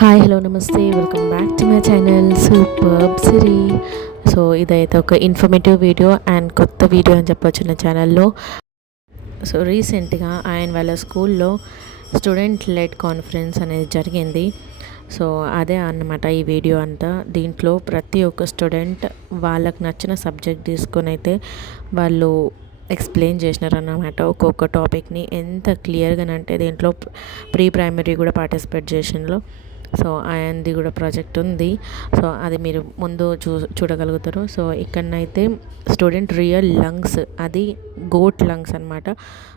Hi hello నమస్తే welcome back to my channel superb సిరి. సో ఇదైతే ఒక ఇన్ఫర్మేటివ్ వీడియో అండ్ కొత్త వీడియో అని చెప్పొచ్చు నా ఛానల్లో. సో రీసెంట్గా ఆయన వాళ్ళ స్కూల్లో స్టూడెంట్ లెడ్ కాన్ఫరెన్స్ అనేది జరిగింది. సో అదే అన్నమాట ఈ వీడియో అంతా. దీంట్లో ప్రతి ఒక్క స్టూడెంట్ వాళ్ళకు నచ్చిన సబ్జెక్ట్ తీసుకొని అయితే వాళ్ళు ఎక్స్ప్లెయిన్ చేసినారన్నమాట. ఒక్కొక్క టాపిక్ని ఎంత క్లియర్గానంటే దీంట్లో ప్రీ ప్రైమరీ కూడా పార్టిసిపేట్ చేసినలో. సో ఆయనది కూడా ప్రాజెక్ట్ ఉంది. సో అది మీరు ముందు చూడగలుగుతారు. సో ఇక్కడనైతే స్టూడెంట్ రియల్ లంగ్స్, అది గోట్ లంగ్స్ అనమాట.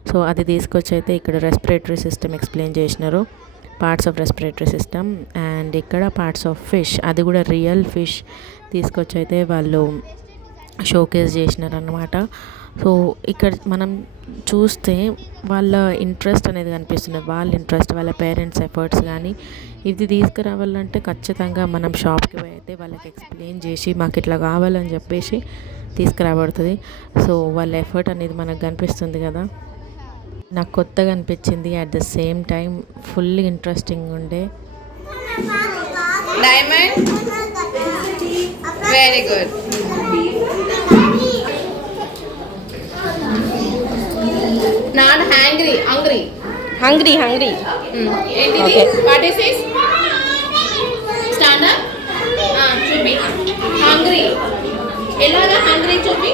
సో అది తీసుకొచ్చి అయితే ఇక్కడ రెస్పిరేటరీ సిస్టమ్ ఎక్స్ప్లెయిన్ చేసినారు, parts of respiratory system. And ఇక్కడ పార్ట్స్ ఆఫ్ ఫిష్, అది కూడా రియల్ ఫిష్ తీసుకొచ్చి అయితే వాళ్ళు షోకేస్ చేసినారన్నమాట. సో ఇక్కడ మనం చూస్తే వాళ్ళ ఇంట్రెస్ట్ అనేది కనిపిస్తుంది. వాళ్ళ ఇంట్రెస్ట్, వాళ్ళ పేరెంట్స్ ఎఫర్ట్స్. కానీ ఇది తీసుకురావాలంటే ఖచ్చితంగా మనం షాప్కి పోయి అయితే వాళ్ళకి ఎక్స్ప్లెయిన్ చేసి మాకు ఇట్లా కావాలని చెప్పేసి తీసుకురాబడుతుంది. సో వాళ్ళ ఎఫర్ట్ అనేది మనకు కనిపిస్తుంది కదా. నాకు కొత్తగా అనిపించింది, at the same time full interesting ఉండే. Diamond very good. Not hangry, hungry. Hungry ఏంటిది? What is this? Stand up. చూపి హంగ్రీ. ఎలాగా హంగ్రీ చూపి.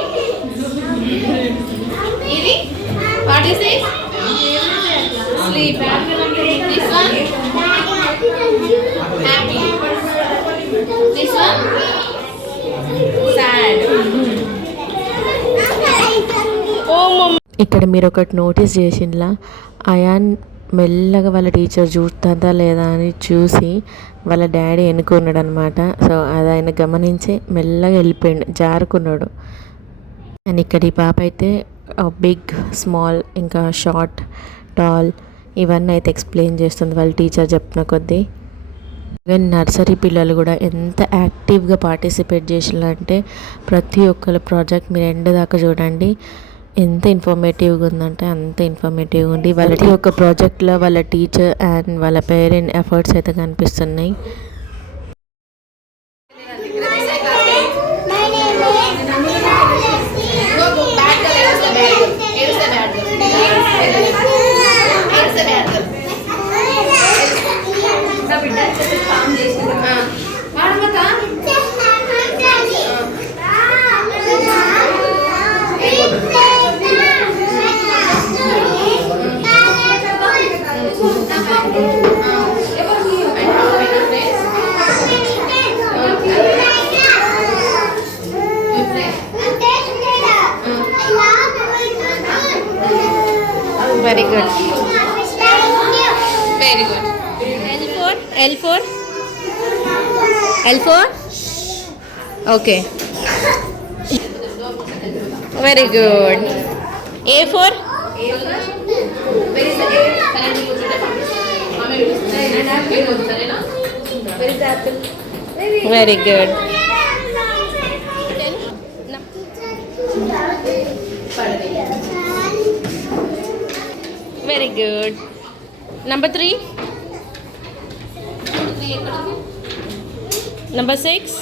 ఇది what is this? Sleep. This one happy. This one sad. ఇక్కడ మీరు ఒకటి నోటీస్ చేసిండ్లా, అయాన్ మెల్లగా వాళ్ళ టీచర్ చూస్తుందా లేదా అని చూసి వాళ్ళ డాడీ ఎన్నుకున్నాడు అనమాట. సో అది ఆయన గమనించి మెల్లగా వెళ్ళిపోయాడు, జారుకున్నాడు. అండ్ ఇక్కడ ఈ పాప అయితే బిగ్, స్మాల్, ఇంకా షార్ట్, టాల్ ఇవన్నీ అయితే ఎక్స్ప్లెయిన్ చేస్తుంది వాళ్ళ టీచర్ చెప్పిన కొద్దీ. ఈవెన్ నర్సరీ పిల్లలు కూడా ఎంత యాక్టివ్గా పార్టిసిపేట్ చేసిందంటే ప్రతి ఒక్కరి ప్రాజెక్ట్ మీరు ఎండ్ దాకా చూడండి, ఎంత ఇన్ఫర్మేటివ్గా ఉందంటే అంత ఇన్ఫర్మేటివ్గా ఉంది. వాళ్ళ ఒక ప్రాజెక్ట్లో వాళ్ళ టీచర్ అండ్ వాళ్ళ పేరెంట్ ఎఫర్ట్స్ అయితే కనిపిస్తున్నాయి. Very good. Very good. L4. Okay. Very good. A4. Where is the A? Where is the apple? Very good. Very good. Number 3. Number 6.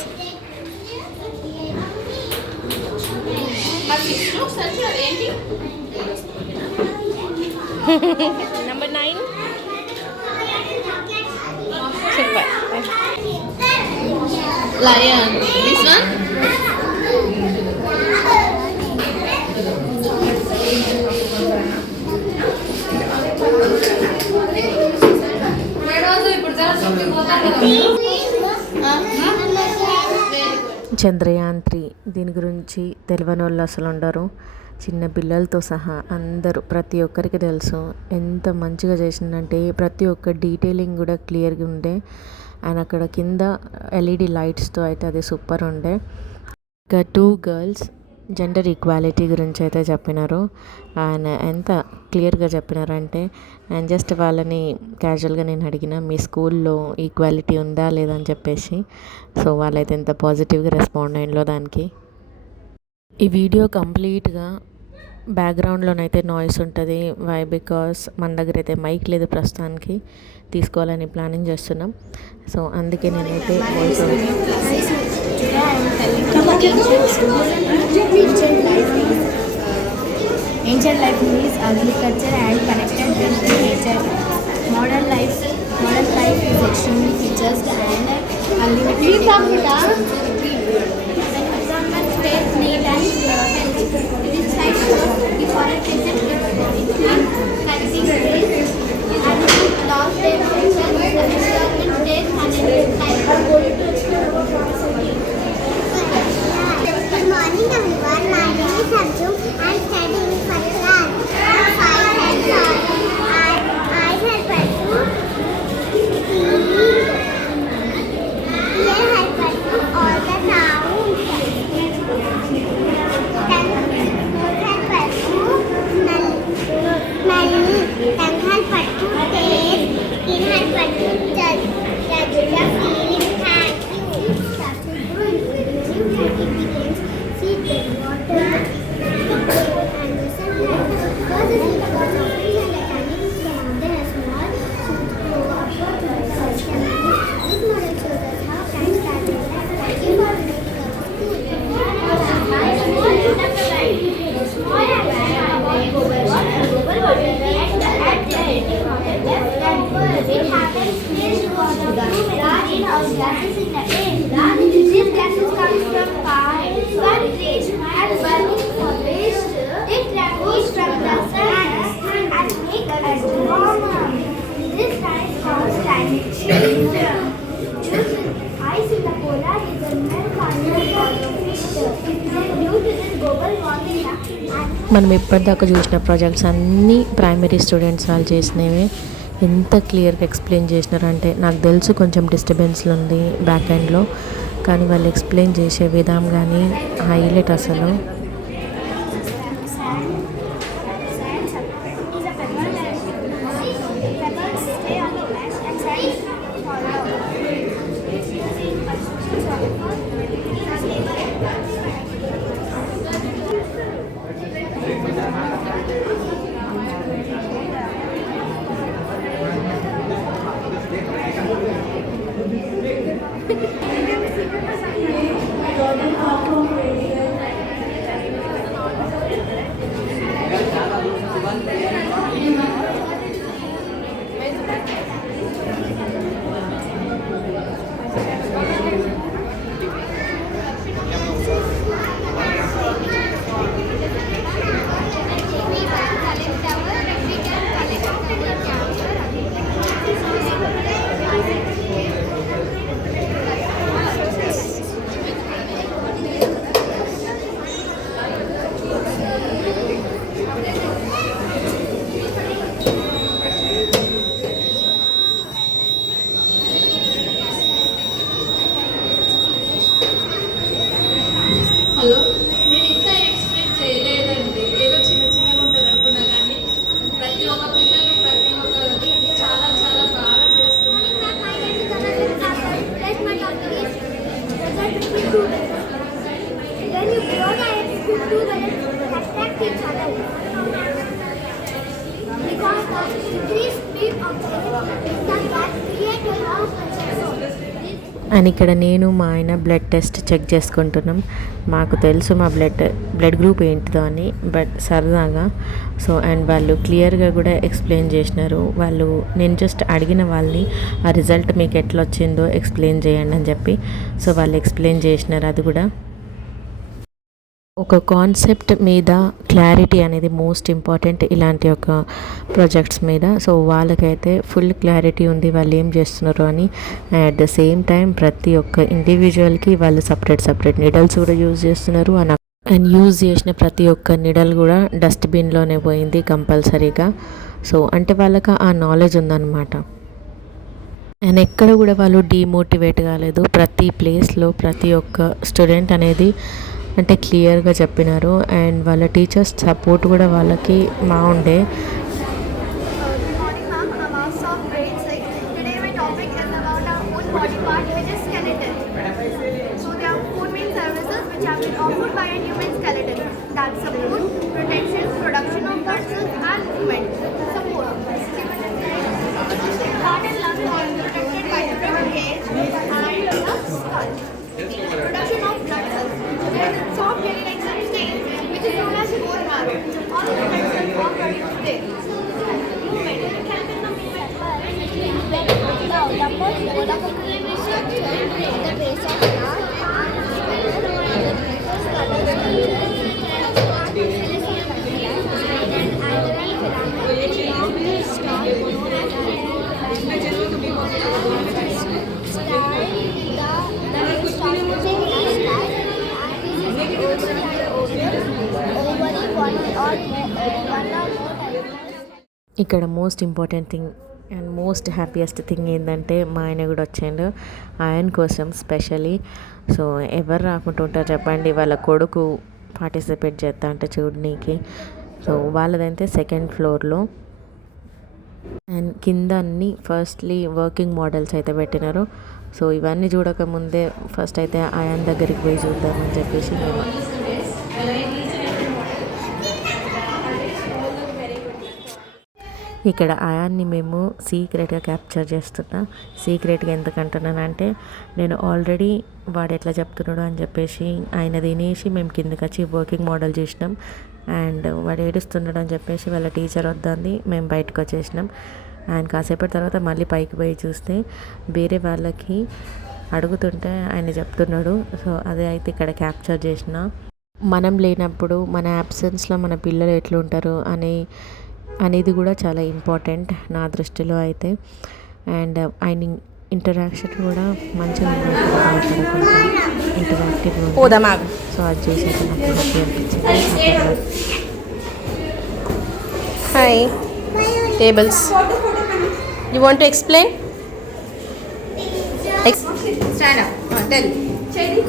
Number 9. Super. Lion. This one? Chandrayaan 3 దీని గురించి తెలియని వాళ్ళు అసలు ఉండరు. చిన్న పిల్లలతో సహా అందరూ, ప్రతి ఒక్కరికి తెలుసు. ఎంత మంచిగా చేసిందంటే ప్రతి ఒక్క డీటెయిలింగ్ కూడా క్లియర్గా ఉండే. అండ్ అక్కడ కింద ఎల్ఈడి లైట్స్తో అయితే అది సూపర్ ఉండే. ఇంకా 2 గర్ల్స్ జెండర్ ఈక్వాలిటీ గురించి అయితే చెప్పినారు. ఆయన ఎంత క్లియర్గా చెప్పినారంటే, అండ్ జస్ట్ వాళ్ళని క్యాజువల్గా నేను అడిగిన మీ స్కూల్లో ఈక్వాలిటీ ఉందా లేదా అని చెప్పేసి. సో వాళ్ళైతే ఎంత పాజిటివ్గా రెస్పాండ్ అయ్యిందో దానికి. ఈ వీడియో కంప్లీట్గా బ్యాక్గ్రౌండ్లోనైతే నాయిస్ ఉంటుంది. వై బికాస్ మన దగ్గర అయితే మైక్ లేదు ప్రస్తుతానికి, తీసుకోవాలని ప్లానింగ్ చేస్తున్నాం. సో అందుకే నేనైతే voice over Ancient life means agriculture and connected with nature. Modern life is extremely features and unlimited technology. Environment stays neat and healthy. It is like deforestation is cutting trees and it lost their function. Environment stays unlimited. Good morning everyone. My name is Arjun. I am studying first class. I help us to help us to all the sounds. Can help us to smell. Can help us to taste. Can help us to judge the feeling. Thank you. It begins. See the water. And the sunlight. Because the seed was open and the candy came then a small shoot grow upward to the first candy. This model shows us how plants start their life. Thank you for visiting our school. It happens because of greenhouse gases in the air. These gases come from pipes, factories, and burning for waste. They travel from the sun and make us warmer. This time causes climate change. Ice in the polar region melt under the fish. Due to this global warming, మనం ఇప్పటిదాకా చూసిన ప్రాజెక్ట్స్ అన్నీ primary students వాళ్ళు చేసినవి. ఎంత క్లియర్గా ఎక్స్ప్లెయిన్ చేసినారంటే, నాకు తెలుసు కొంచెం డిస్టర్బెన్స్లు ఉంది బ్యాక్ ఎండ్లో, కానీ వాళ్ళు ఎక్స్ప్లెయిన్ చేసే విధానం కానీ హైలైట్ అసలు. హలో, నేను ఇంత ఎక్స్పెక్ట్ చేయలేదండి. ఏదో చిన్న చిన్నగా ఉంటుంది అనుకున్నా, కానీ ప్రతి ఒక్క పిల్లలు ప్రతి ఒక్క చాలా చాలా బాగా చేస్తున్నారు. When you grow the eggs, two bullets attract each other. Because of increased speed of the that create a long and ఇక్కడ నేను మా ఆయన బ్లడ్ టెస్ట్ చెక్ చేసుకుంటున్నాం. మాకు తెలుసు మా బ్లడ్ గ్రూప్ ఏంటిదో అని, బట్ సరదాగా. సో అండ్ వాళ్ళు క్లియర్గా కూడా ఎక్స్ప్లెయిన్ చేసినారు. నేను జస్ట్ అడిగిన వాళ్ళని ఆ రిజల్ట్ మీకు ఎట్లా వచ్చిందో ఎక్స్ప్లెయిన్ చేయండి అని చెప్పి, సో వాళ్ళు ఎక్స్ప్లెయిన్ చేసినారు. అది కూడా ఒక కాన్సెప్ట్ మీద క్లారిటీ అనేది మోస్ట్ ఇంపార్టెంట్ ఇలాంటి ఒక ప్రాజెక్ట్స్ మీద. సో వాళ్ళకైతే ఫుల్ క్లారిటీ ఉంది వాళ్ళు ఏం చేస్తున్నారు అని. అట్ ద సేమ్ టైం ప్రతి ఒక్క ఇండివిజువల్కి వాళ్ళు సపరేట్ నిడల్స్ కూడా యూజ్ చేస్తున్నారు. అండ్ యూజ్ చేసిన ప్రతి ఒక్క నిడల్ కూడా డస్ట్బిన్లోనే పోయింది కంపల్సరీగా. సో అంటే వాళ్ళకి ఆ నాలెడ్జ్ ఉందన్నమాట. అండ్ ఎక్కడ కూడా వాళ్ళు డీమోటివేట్ కాలేదు. ప్రతి ప్లేస్లో ప్రతి ఒక్క స్టూడెంట్ అనేది అంటే క్లియర్గా చెప్పినారు. అండ్ వాళ్ళ టీచర్స్ సపోర్ట్ కూడా వాళ్ళకి బాగుండే. Good morning, ma'am. I'm Asa of grade 6. Today my topic is about our own body part, which is skeleton. So there are four main services which have been offered by a human skeleton. That's support, protection, The base of ఇక్కడ most important thing and most happiest thing ఏంటంటే మా ఆయన కూడా వచ్చిండు ఆయన కోసం especially. So ఎవరు రాకుండా ఉంటారు చెప్పండి, వాళ్ళ కొడుకు పార్టిసిపేట్ చేస్తా అంటే చూడనీకి. సో వాళ్ళదైతే సెకండ్ ఫ్లోర్లో అండ్ కింద అన్ని ఫస్ట్లీ వర్కింగ్ మోడల్స్ అయితే పెట్టినారు. సో ఇవన్నీ చూడకముందే ఫస్ట్ అయితే ఆయన దగ్గరికి పోయి చూద్దామని చెప్పేసి మేము ఇక్కడ ఆయాన్ని మేము సీక్రెట్గా క్యాప్చర్ చేస్తున్నా. సీక్రెట్గా ఎందుకంటున్నానంటే నేను ఆల్రెడీ వాడు ఎట్లా చెప్తున్నాడు అని చెప్పేసి ఆయన తినేసి మేము కిందకి వచ్చి వర్కింగ్ మోడల్ చూసినాం. అండ్ వాడు ఏడుస్తున్నాడు అని చెప్పేసి వాళ్ళ టీచర్ వద్దంది, మేము బయటకు వచ్చేసినాం. అండ్ కాసేపటి తర్వాత మళ్ళీ పైకి పోయి చూస్తే వేరే వాళ్ళకి అడుగుతుంటే ఆయన చెప్తున్నాడు. సో అదే అయితే ఇక్కడ క్యాప్చర్ చేసిన. మనం లేనప్పుడు మన యాబ్సెన్స్లో మన పిల్లలు ఎట్లుంటారు అనేది కూడా చాలా ఇంపార్టెంట్ నా దృష్టిలో అయితే. అండ్ ఆయన ఇంటరాక్షన్ కూడా మంచిగా ఇంటరాక్టివ్గా, సో అది చూసాక నాకు హ్యాపీ అనిపించింది. Hi tables, you want to explain? Stand up. Tell. Chedi.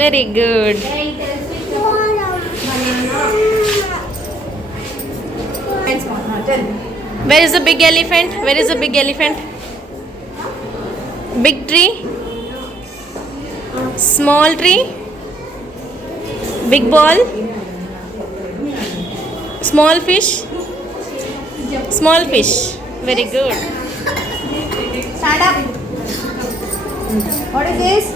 Very good. Where is the big elephant? Where is the big elephant? Big tree? Small tree? Big ball? Small fish? Small fish. Very good. Stand up. What is this?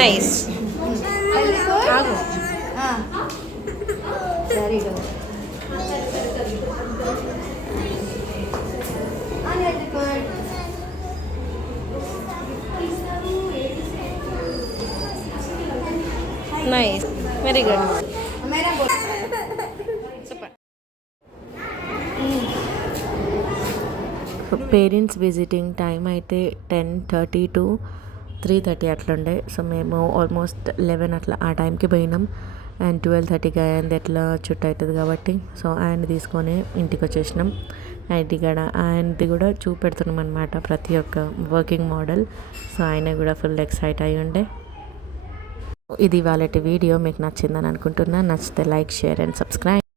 Nice. Very good. Nice. Very good. Parents visiting time అయితే 10:30 to 3:30 అట్లుండే. సో మేము ఆల్మోస్ట్ 11 అట్లా ఆ టైంకి పోయినాం. అండ్ 12:30కి అయింది ఎట్లా చుట్టూ అవుతుంది కాబట్టి సో ఆయన తీసుకొని ఇంటికి వచ్చేసినాం. అండ్ ఇక్కడ ఆయనది కూడా చూపెడుతున్నాం అనమాట ప్రతి ఒక్క వర్కింగ్ మోడల్. సో ఆయన కూడా ఫుల్ ఎక్సైట్ అయి ఉండే. ఇది వాళ్ళ వీడియో మీకు నచ్చిందని అనుకుంటున్నా. నచ్చితే లైక్, షేర్ అండ్ సబ్స్క్రైబ్.